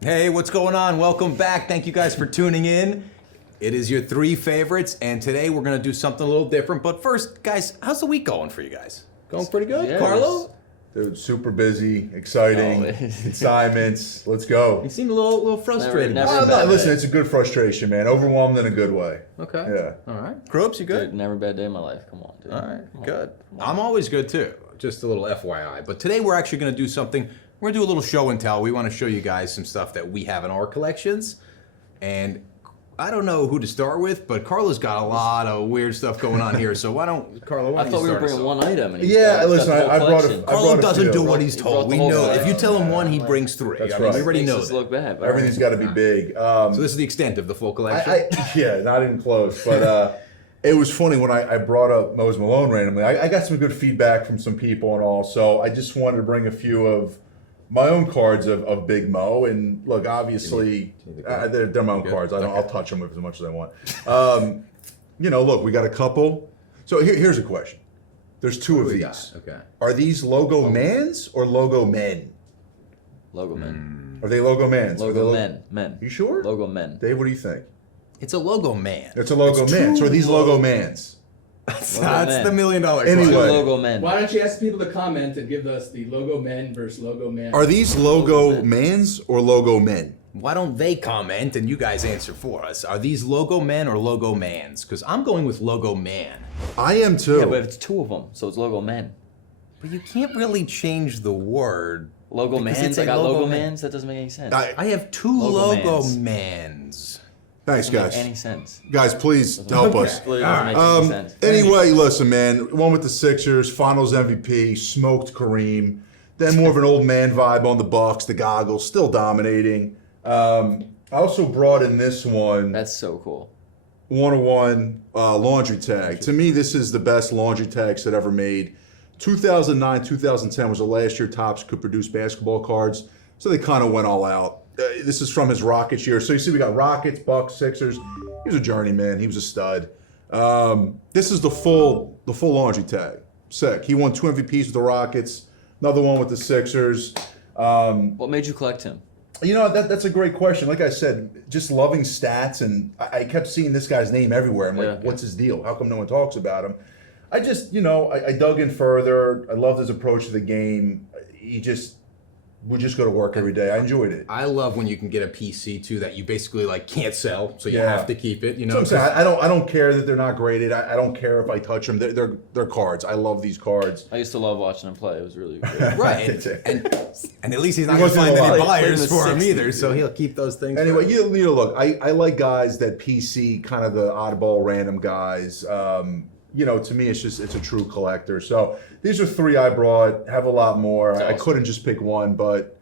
Hey, what's going on? Welcome back. Thank you guys for tuning in. It is your 3 favorites, and today we're gonna do something a little different. But first, guys, how's the week going for you guys? Going pretty good? Yeah, Carlo? Dude, super busy, exciting, assignments. Let's go. You seem a little frustrated. Never No, listen, it's a good frustration, man. Overwhelmed in a good way. Okay. Yeah. All right. Krups, you good? Dude, never a bad day in my life. Come on, dude. All right, Come on. good. Come on. I'm always good too. Just a little FYI. But today we're actually going to do something. We're going to do a little show and tell. We want to show you guys some stuff that we have in our collections. And I don't know who to start with, but Carlo's got a lot of weird stuff going on here. So Carlo, why I don't thought you we were start us bringing off? one item. And Listen, I brought a. Carlo doesn't do what he's He told. brought We the whole know. thing. If you tell him one, he brings 3. That's I mean, we right. already know Makes us that. look bad. But Everything's got to be big. So this is the extent of the full collection. Yeah, not even close. But it was funny when I brought up Mose Malone randomly. I got some good feedback from some people and all. So I just wanted to bring a few of my own cards of Big Mo. And look, obviously, they're my own cards. I'll touch them as much as I want. Look, we got a couple. So here's a question. There's 2 of these. Okay. Are these Logomans or Logomen? Logomen. Are they Logomans? Men. You sure? Logomen. Dave, what do you think? It's a logo man. It's a Logoman. So are these Logomans? That's the $1 million Anyway. question. Logomen. Why don't you ask people to comment and give us the logo men versus logo man? Are these Logomans or Logomen? Why don't they comment and you guys answer for us? Are these logo men or logo mans? Because I'm going with logo man. I am too. Yeah, but if it's 2 of them, so it's Logomen. But you can't really change the word. Because Logomans. it's a I got logo Logomans. That doesn't make any sense. I have 2 Logomans. logo mans. Thanks, Doesn't make guys. any sense. Guys, please help us. Literally doesn't make any sense. Anyway, listen, man. One with the Sixers, Finals MVP, smoked Kareem. Then more of an old man vibe on the Bucks, the goggles, still dominating. I also brought in this one. That's so cool. 101 laundry tag. To me, this is the best laundry tag set ever made. 2009, 2010 was the last year Topps could produce basketball cards, so they kind of went all out. This is from his Rockets year. So you see we got Rockets, Bucks, Sixers. He was a journeyman. He was a stud. This is the full laundry tag. Sick. He won 2 MVPs with the Rockets, another one with the Sixers. What made you collect him? You know, that's a great question. Like I said, just loving stats, and I kept seeing this guy's name everywhere. I'm like, Yeah. what's his deal? How come no one talks about him? I just, I dug in further. I loved his approach to the game. He just would just go to work every day. I enjoyed it. I love when you can get a PC too that you basically can't sell, so you Yeah. have to keep it. So I'm saying, I don't care that they're not graded. I don't care if I touch them. They're cards. I love these cards. I used to love watching him play. It was really good. Right, and at least he's not He going to wasn't find any alive. buyers Played in for the him 60s, either, so he'll keep those things. Anyway, for look, I like guys that PC, kind of the oddball random guys. To me, it's a true collector. So these are 3 I brought. Have a lot more. That's I awesome. couldn't just pick one, but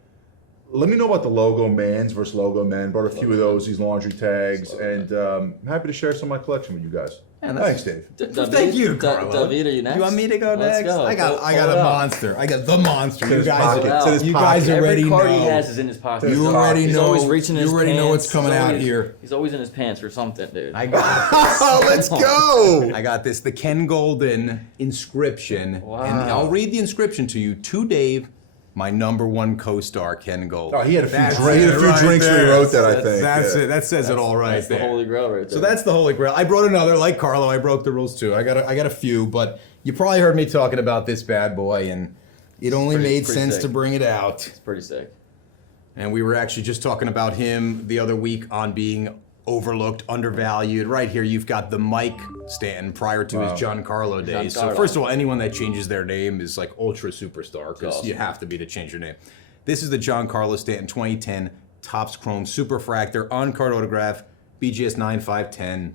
let me know about the logo mans versus logo men. Brought a few of these laundry tags, and I'm happy to share some of my collection with you guys. Yeah, that's- Thanks, Dave. Thank you, Carlo. David, are you next? You want me to go Let's next? go. I got Pull a it out. monster. I got the monster. To You his guys, pocket. Wow. To his you pocket. guys already Every card know. he has is in his pocket. You already He's know. always reaching in his You already know what's pants. coming He's out always- here. He's always in his pants or something, dude. I got Oh, let's go. I got this, the Ken Goldin inscription. Wow. And I'll read the inscription to you. To Dave, my #1 co-star, Ken Goldin. Oh, he had a few That's drinks. He had a it few right drinks when he there. wrote that. I think That's yeah. it. That says it all right That's there. the Holy Grail right there. So that's the Holy Grail. I brought another, like Carlo, I broke the rules too. I got a few, but you probably heard me talking about this bad boy, and it only pretty- made pretty sense sick. to bring it out. It's pretty sick. And we were actually just talking about him the other week on being overlooked, undervalued. Right here, you've got the Mike Stanton prior to his Giancarlo days. So Giancarlo. first of all, anyone that changes their name is like ultra superstar because Awesome. you have to be to change your name. This is the Giancarlo Stanton 2010 Topps Chrome Superfractor on card autograph, BGS 9510.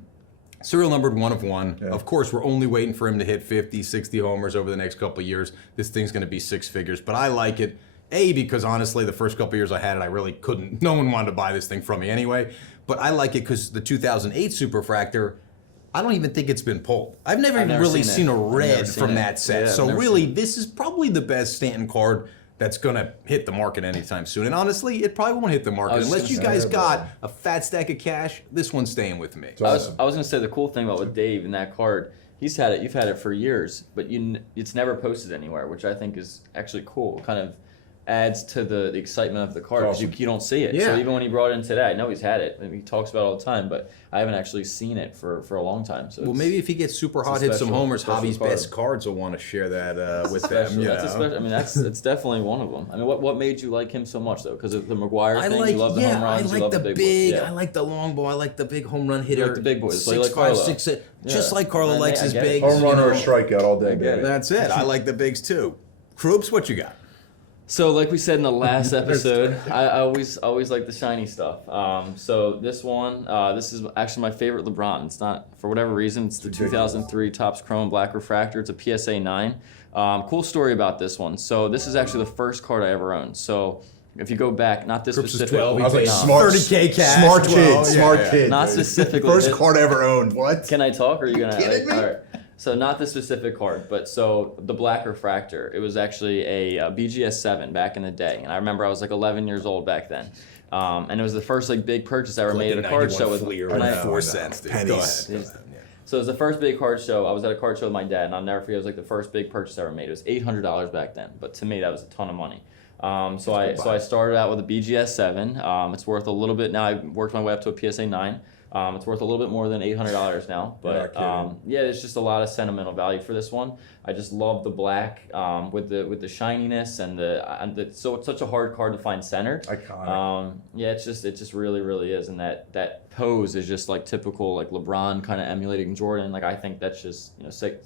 Serial numbered 1 of 1. Yeah. Of course, we're only waiting for him to hit 50, 60 homers over the next couple of years. This thing's going to be 6 figures, but I like it. A, because honestly, the first couple of years I had it, I really couldn't. No one wanted to buy this thing from me anyway. But I like it because the 2008 Superfractor, I don't even think it's been pulled. I've never even never really seen seen it. a I've red never seen from it. that set. Yeah, I've So never really, seen it. this is probably the best Stanton card that's gonna hit the market anytime soon. And honestly, it probably won't hit the market was unless just you gonna guys say, got a fat stack of cash. This one's staying with me. It's I awesome. was gonna say the cool thing about with Dave and that card, you've had it for years, but it's never posted anywhere, which I think is actually cool. Kind of adds to the excitement of the card. 'Cause Awesome. You don't see it. Yeah. So even when he brought it in today, I know he's had it. I mean, he talks about it all the time, but I haven't actually seen it for a long time. So Well, it's- maybe if he gets super it's a hot, hit some special- homers, special Hobby's card. best cards will want to share that with them. Special. You That's a know? special. I mean, it's definitely one of them. I mean, what made you like him so much though? Because of the McGuire I thing. like, You love the home runs. I you like love the big. big. Boys. I Yeah. like the long ball. I like the big home run hitter. like the big boys. So you 6'5", like Carlo. 6'6", just Yeah. like Carlo I likes his get it. bigs. Home run you or a know. strikeout all day, I get baby. it. That's it. I like the bigs too. Kroops, what you got? So, like we said in the last episode, I always like the shiny stuff. So this one, this is actually my favorite LeBron. It's not for whatever reason. It's the 2003 Topps Chrome Black Refractor. It's a PSA 9. Cool story about this one. So this is actually the first card I ever owned. So if you go back, not this Kroops is specific. 12. I was like, No. smart, 30K cash, smart 12, kid, yeah, smart yeah. kid. Not dude. specifically First this. card I ever owned. What? Can I talk or are you gonna? Kidding me? All right. So not the specific card, but so the Black Refractor. It was actually a BGS 7 back in the day, and I remember I was like 11 years old back then, and it was the first like big purchase I ever made at a card show with. Fleer, when I- 4 cents, dude. Go Pennies. ahead. So it was the first big card show. I was at a card show with my dad, and I'll never forget. It was like the first big purchase I ever made. It was $800 back then, but to me that was a ton of money. So I started out with a BGS 7. It's worth a little bit now. I worked my way up to a PSA 9. It's worth a little bit more than $800 now, but yeah, there's just a lot of sentimental value for this one. I just love the black with the shininess and so it's such a hard card to find centered. Iconic. Yeah, it just really is, and that pose is just like typical like LeBron kind of emulating Jordan. Like I think that's just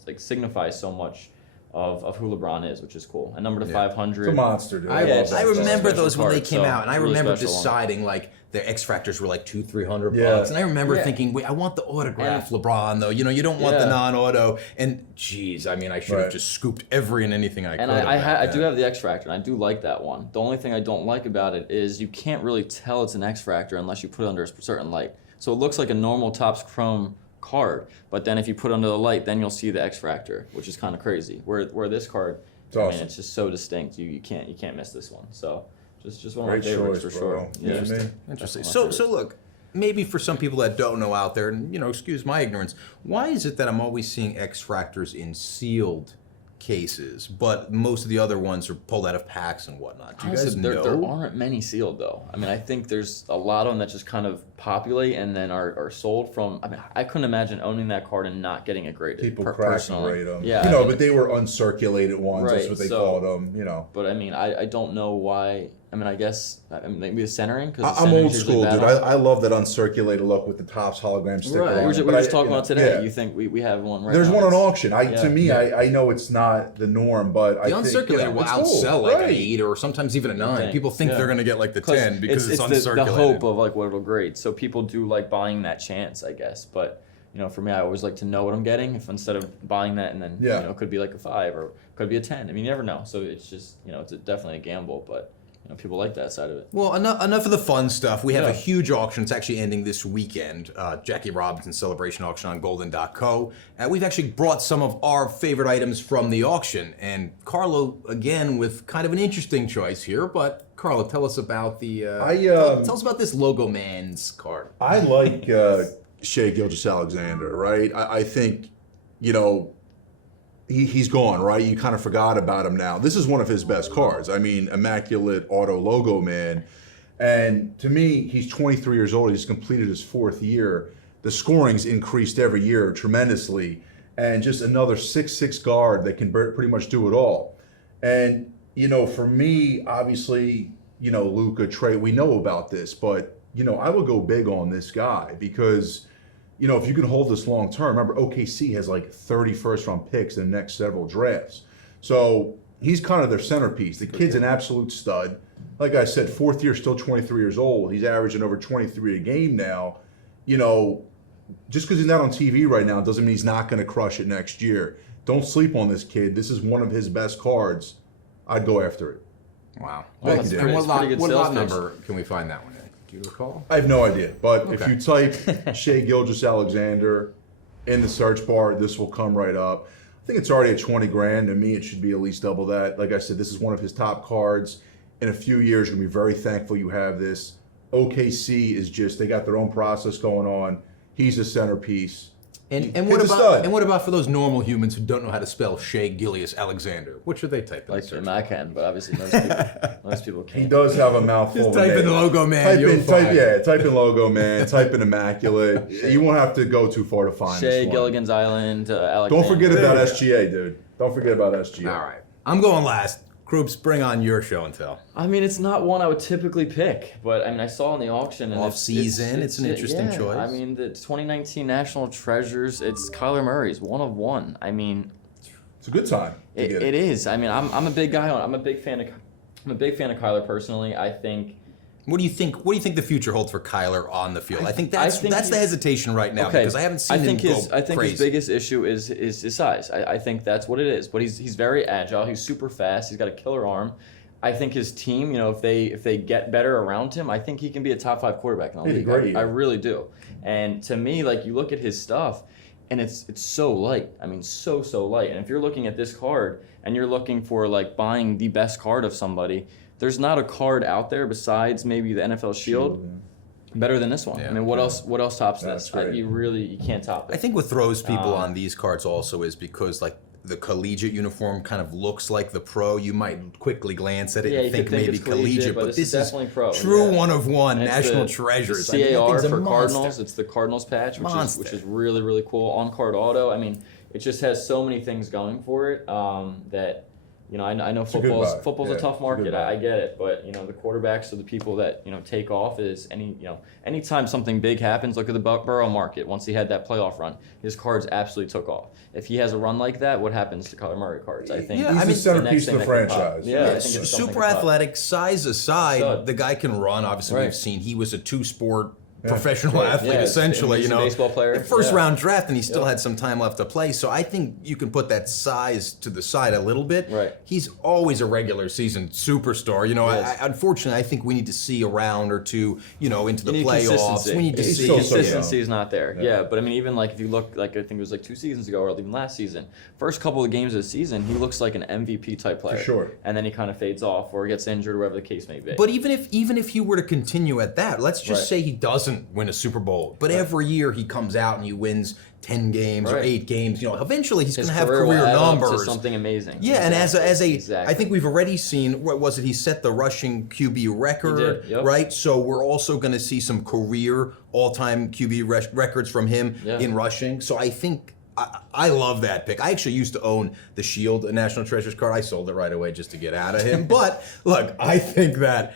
like signifies so much of who LeBron is, which is cool. And number to 500. It's a monster, dude. I, Yeah, I remember special those when they card, came so out, and I really remember special one. deciding like the X Factors were like $200-300 Yeah. bucks, and I remember Yeah. thinking, wait, I want the autograph And- LeBron though. You don't want the Yeah. non-auto. And geez, I mean, I should have Right. just scooped every and anything I could. And have back I then. do have the X Factor, and I do like that one. The only thing I don't like about it is you can't really tell it's an X Factor unless you put it under a certain light. So it looks like a normal Topps Chrome card, but then if you put it under the light, then you'll see the X Factor, which is kind of crazy. Where this card, It's I mean, awesome. it's just so distinct. You can't miss this one. So just one of Great my favorites choice, for bro. sure. You know what I Yeah. mean? Interesting. That's So one of my so look, maybe for some people that don't know out there, and excuse my ignorance, why is it that I'm always seeing X Fractors in sealed cases, but most of the other ones are pulled out of packs and whatnot? Do you Honestly, guys there know? aren't many sealed though. I mean, I think there's a lot of them that just kind of populate and then are sold from. I mean, I couldn't imagine owning that card and not getting it graded. People crack and personally. rate them. Yeah, You I mean, but they were uncirculated ones. That's Right, what they so- called them. But I mean, I don't know why. I mean, I guess maybe the centering because I'm old school, dude. I love that uncirculated look with the Topps hologram sticker. Right. on We were it, just, but talking about today. yeah. You think we have one right There's now. one on It's- auction. To me, I know it's not the norm, but I The think uncirculated will it's cool. outsell like an Right. 8 or sometimes even a 9. think, People think yeah. they're going to get like the 10 because it's the uncirculated. hope of like what it'll grade. So people do like buying that chance, I guess. But for me, I always like to know what I'm getting. If instead of buying that and then Yeah. it could be like a 5 or could be a 10. I mean, you never know. So it's just it's definitely a gamble, but people like that side of it. Well, enough of the fun stuff. We have Yeah. a huge auction. It's actually ending this weekend. Jackie Robinson Celebration Auction on Goldin.co. We've actually brought some of our favorite items from the auction. And Carlo, again, with kind of an interesting choice here. But Carlo, tell us about the. Tell us about this Logomans card. I like Shea Gilgeous-Alexander, right? I think, he's gone, right? You kind of forgot about him now. This is one of his best cards. I mean, immaculate auto logo man. And to me, he's 23 years old. He's completed his 4th year. The scoring's increased every year tremendously. And just another 6'6" guard that can pretty much do it all. And, for me, obviously, Luka, Trey, we know about this, but, I would go big on this guy because, if you can hold this long term, remember OKC has like 30 first-round picks in the next several drafts. So he's kind of their centerpiece. The kid's an absolute stud. Like I said, 4th year, still 23 years old. He's averaging over 23 a game now. Just because he's not on TV right now doesn't mean he's not going to crush it next year. Don't sleep on this kid. This is one of his best cards. I'd go after it. Wow. Thank that's you, And Dan. what It's pretty lot, good what sales lot pitch. number can we find that one in? Do you recall? I have no idea, but if Okay. you type Shea Gilgeous-Alexander in the search bar, this will come right up. I think it's already at 20 grand. To me, it should be at least double that. Like I said, this is one of his top cards. In a few years, you're going to be very thankful you have this. OKC is just, they got their own process going on. He's a centerpiece. And Kid's a stud. what about for those normal humans who don't know how to spell Shea Gillius Alexander? What should they type in? Like the search I can, but obviously most people He can't. does have a mouthful. Just of type in names. Logoman. Type you'll in, find. type in Logoman. Type in immaculate. You won't have to go too far to find Shea, this one. Gilligan's Island, Alexander. Don't forget about There you SGA, dude. Don't forget about SGA. All right. I'm going last. Kroops, bring on your show and tell. I mean, it's not one I would typically pick, but I mean, I saw in the auction and Off-season, it's an interesting choice. I mean, the 2019 National Treasures, it's Kyler Murray's one of one. I mean, It's a good time. To it, get it is. I mean, I'm a big guy on. I'm a big fan of Kyler personally. I think. What do you think? What do you think the future holds for Kyler on the field? I think that's the he's- hesitation right now because I haven't seen him go I think crazy. his biggest issue is his size. I think that's what it is. But he's very agile. He's super fast. He's got a killer arm. I think his team, if they get better around him, I think he can be a top 5 quarterback in the He's league. great. I really do. And to me, like you look at his stuff, and it's so light. I mean, so light. And if you're looking at this card and you're looking for like buying the best card of somebody, there's not a card out there besides maybe the NFL Shield better than this one. Yeah. I mean, what else tops That's this? great. You can't top it. I think what throws people on these cards also is because like the collegiate uniform kind of looks like the pro. You might quickly glance at it Yeah, and you think could think maybe it's collegiate, but but this is this is definitely pro, true yeah. one of one And it's national the treasures. CAR I mean, that thing's a for monster. Cardinals. It's the Cardinals patch, which Monster. is really, really cool. On card auto. I mean, it just has so many things going for it that. I know a good buy. football's Yeah, a tough it's a good market. buy. I get it, but the quarterbacks are the people that take off. Is anytime something big happens, look at the Burrow market. Once he had that playoff run, his cards absolutely took off. If he has a run like that, what happens to Kyler Murray cards? I think Yeah, He's I the mean, centerpiece the of next the thing that could pop. franchise. Yeah, I Yeah, think it's something super that could pop. athletic, size aside, Stud. the guy can run. Obviously, Right. we've seen he was a two-sport professional Right. athlete, Yeah, essentially. he's a baseball player. First Yeah. round draft, and he still Yep. had some time left to play. So I think you can put that size to the side a little bit. Right. He's always a regular season superstar. Yes. Unfortunately, I think we need to see a round or two, into the You need playoffs. consistency. We need to He's see. still so Consistency young. is not there. Yeah. Yeah, but I mean, even like if you look, like I think it was like 2 seasons ago or even last season, first couple of games of the season, he looks like an MVP type player. sure. And then he kind of fades off or gets injured or whatever the case may be. But even if he were to continue at that, let's just Right. say he doesn't win a Super Bowl, but every year he comes out and he wins 10 games or Right. 8 games, eventually he's going his to have career will career add up to numbers. something amazing. Yeah, and as a Exactly. I think we've already seen, what was it, he set the rushing QB record, He did, yep. right? So we're also going to see some career all-time QB records from him Yeah. in rushing. So I think I love that pick. I actually used to own the Shield National Treasures card. I sold it right away just to get out of him. But look, I think that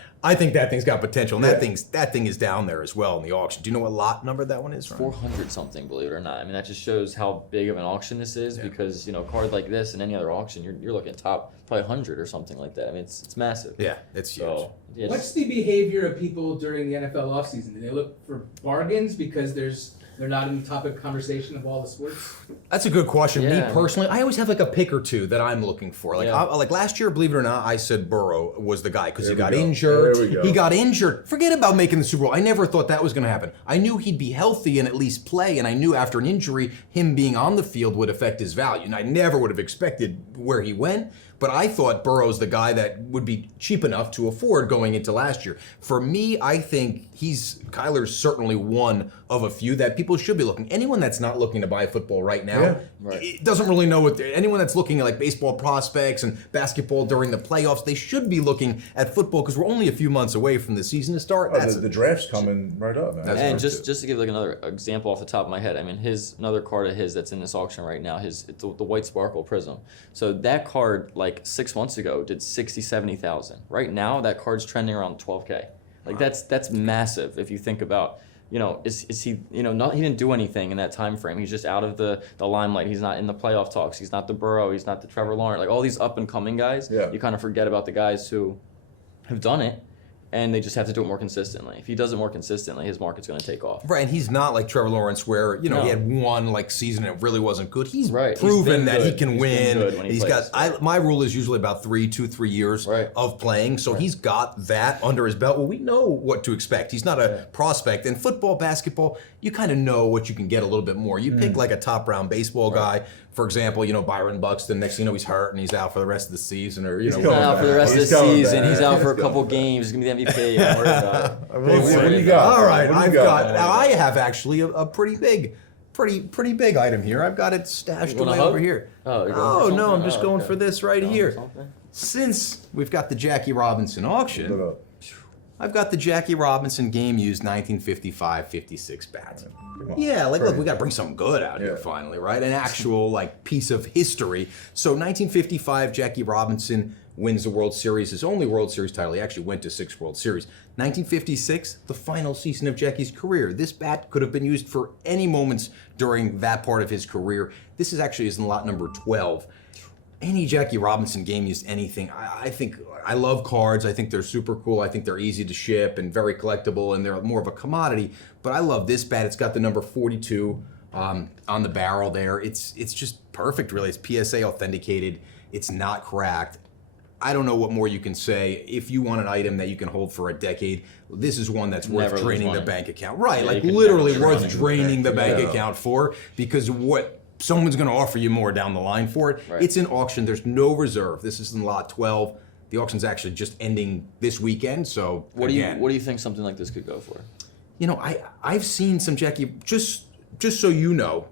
thing's got potential, and that thing is down there as well in the auction. Do you know what lot number that one is? Ryan? 400 something, believe it or not. I mean, that just shows how big of an auction this is because, a card like this and any other auction, you're looking top probably 100 or something like that. I mean, it's massive. Yeah, it's huge. So, yeah, What's the behavior of people during the NFL offseason? Do they look for bargains because they're not in the topic conversation of all the sports? That's a good question. Yeah. Me personally, I always have like a pick or two that I'm looking for. Like, Yeah. like last year, believe it or not, I said Burrow was the guy because he There we got go. injured. There we go. He got injured. Forget about making the Super Bowl. I never thought that was going to happen. I knew he'd be healthy and at least play, and I knew after an injury, him being on the field would affect his value. And I never would have expected where he went. But I thought Burrow's the guy that would be cheap enough to afford going into last year. For me, I think Kyler's certainly one of a few that people should be looking. Anyone that's not looking to buy football right now, Yeah. Right. it doesn't really know anyone that's looking at like baseball prospects and basketball during the playoffs, they should be looking at football because we're only a few months away from the season to start. The draft's coming right up, man. That's And right, just to give like another example off the top of my head, I mean another card of his that's in this auction right now, it's the White Sparkle Prism. So that card like 6 months ago did 70,000. Right now that card's trending around 12K. Like that's massive if you think about, is he, he didn't do anything in that time frame. He's just out of the limelight. He's not in the playoff talks. He's not the Burrow. He's not the Trevor Lawrence. Like all these up and coming guys, Yeah. you kind of forget about the guys who have done it. And they just have to do it more consistently. If he does it more consistently, his market's going to take off. Right, and he's not like Trevor Lawrence where, No. he had one like season and it really wasn't good. He's Right, he's proven been that he good. can He's been win. good when he He's plays. got my rule is usually about 3 years Right. of playing. So he's got that under his belt. Well, we know what to expect. He's not a prospect. In football, basketball, you kind of know what you can get a little bit more. You pick like a top round baseball guy, for example, Byron Buxton, next thing you know he's hurt and he's out for the rest of the season or He's coming out for the back. rest He's of the coming season. back. He's out for a He's couple coming games. He's going to be the MVP. Don't worry about it. What do you got? All right, What do you I've got? got. Now I have actually a pretty big pretty big item here. I've got it stashed You wanna away hug? over here. Oh, you're going for no, I'm something? just Oh, going okay. for this right Going for here. something? Since we've got the Jackie Robinson auction, Look up. I've got the Jackie Robinson game used 1955-56 bat. Come on. Yeah, like look, Pretty. we got to bring something good out here Yeah. finally, right? An actual like piece of history. So 1955, Jackie Robinson wins the World Series, his only World Series title. He actually went to 6 World Series. 1956, the final season of Jackie's career. This bat could have been used for any moments during that part of his career. This is actually his lot number 12. Any Jackie Robinson game used anything. I think I love cards. I think they're super cool. I think they're easy to ship and very collectible, and they're more of a commodity. But I love this bat. It's got the number 42 on the barrel there. It's just perfect, really. It's PSA authenticated. It's not cracked. I don't know what more you can say. If you want an item that you can hold for a decade, this is one that's worth Never lose draining the money. bank account. Right, Yeah, like you can literally never worth drain draining the bank Yeah. account for, because what someone's going to offer you more down the line for it. Right. It's an auction. There's no reserve. This is in lot 12. The auction's actually just ending this weekend. So What do again, you think something like this could go for? you know, I've seen some Jackie. Just so you know,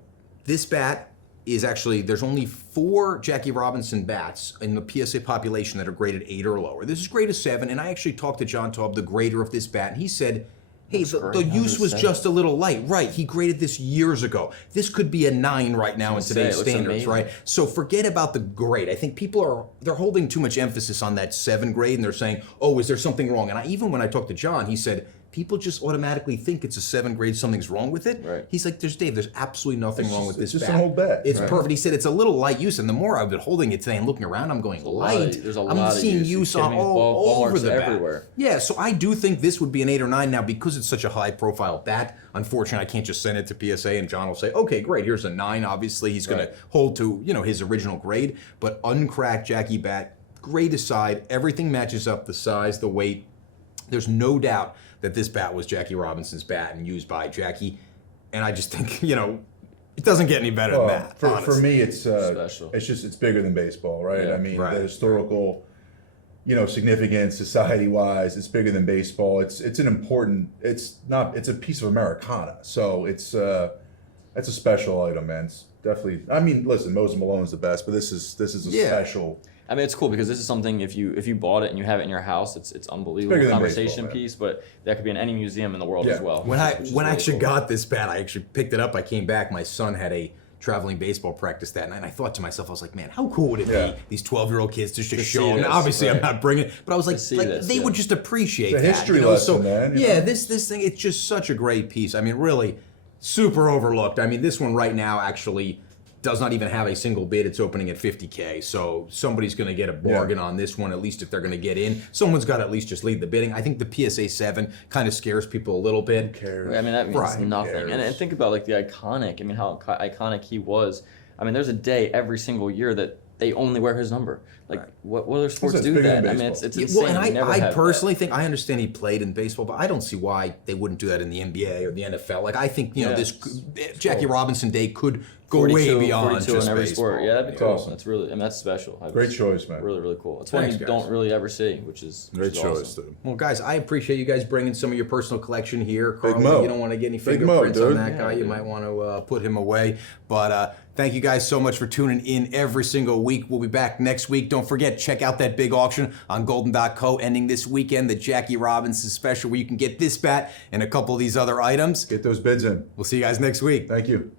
this bat is actually, there's only 4 Jackie Robinson bats in the PSA population that are graded 8 or lower. This is graded 7, and I actually talked to John Taub, the grader of this bat, and he said, hey, the great. use was 107. just a little light. Right, he graded this years ago. This could be a 9 right now in say, today's it looks standards, amazing. right? So forget about the grade. I think people they're holding too much emphasis on that 7 grade, and they're saying, oh, is there something wrong? And even when I talked to John, he said, people just automatically think it's a 7 grade, something's wrong with it. Right. He's like, there's absolutely nothing It's wrong just- with this it's just bat. an old bat. It's Right. perfect. He said it's a little light use, and the more I've been holding it today and looking around, I'm going, light. There's a I'm lot of seeing use. use You're on kidding me? all Ball over marks the bat. everywhere. Yeah, so I do think this would be an 8 or 9 now because it's such a high profile bat. Unfortunately, I can't just send it to PSA and John will say, okay, great, here's a 9. Obviously, he's going to hold to, his original grade, but uncracked Jackie bat, grade aside, everything matches up, the size, the weight. There's no doubt that this bat was Jackie Robinson's bat and used by Jackie. And I just think, it doesn't get any better than that. For honestly. me, it's Special. it's bigger than baseball, right? Yeah. I mean, Right. the historical, significance society-wise, it's bigger than baseball. It's an important. It's a piece of Americana. So it's a special item, man. It's definitely. I mean, listen, Moses Malone's the best, but this is a Yeah. special. I mean, it's cool because this is something if you bought it and you have it in your house, it's unbelievable bigger than conversation baseball, man. piece. But that could be in any museum in the world Yeah. as well. When I which is when I really actually cool. got this bat, I actually picked it up. I came back. My son had a traveling baseball practice that night, and I thought to myself, I was like, man, how cool would it Yeah. be? These 12-year-old kids just to To show see them. this, Obviously, I'm right. not bringing it, but I was like, see like this, they yeah. would just appreciate It's a that. history so lesson, man, you yeah, know? this thing, it's just such a great piece. I mean, really, super overlooked. I mean, this one right now actually does not even have a single bid. It's opening at $50K. So somebody's going to get a bargain on this one, at least if they're going to get in. Someone's got to at least just lead the bidding. I think the PSA 7 kind of scares people a little bit. Who cares? I mean, that means Right. nothing. Who And cares? think about like the iconic. I mean, how iconic he was. I mean, there's a day every single year that they only wear his number. Like, what other sports it's do bigger that? than I mean, baseball. it's Yeah, insane. well, We and never I have personally think I understand he played in baseball, but I don't see why they wouldn't do that in the NBA or the NFL. Like I think Yeah. this Jackie Robinson Day could go 42, way beyond 42 just in every baseball. sport. Yeah, that'd be It's cool. awesome. That's really, I mean, that's special. Great choice, man. Really, really cool. It's one Thanks, you guys. don't really ever see, which is Great choice, awesome. dude. Well, guys, I appreciate you guys bringing some of your personal collection here. Carlo, Mo. you don't want to get any Big Mo, fingerprints on dude. that guy. You might want to put him away. But thank you guys so much for tuning in every single week. We'll be back next week. Don't forget, check out that big auction on Goldin.co ending this weekend, the Jackie Robinson special, where you can get this bat and a couple of these other items. Get those bids in. We'll see you guys next week. Thank you.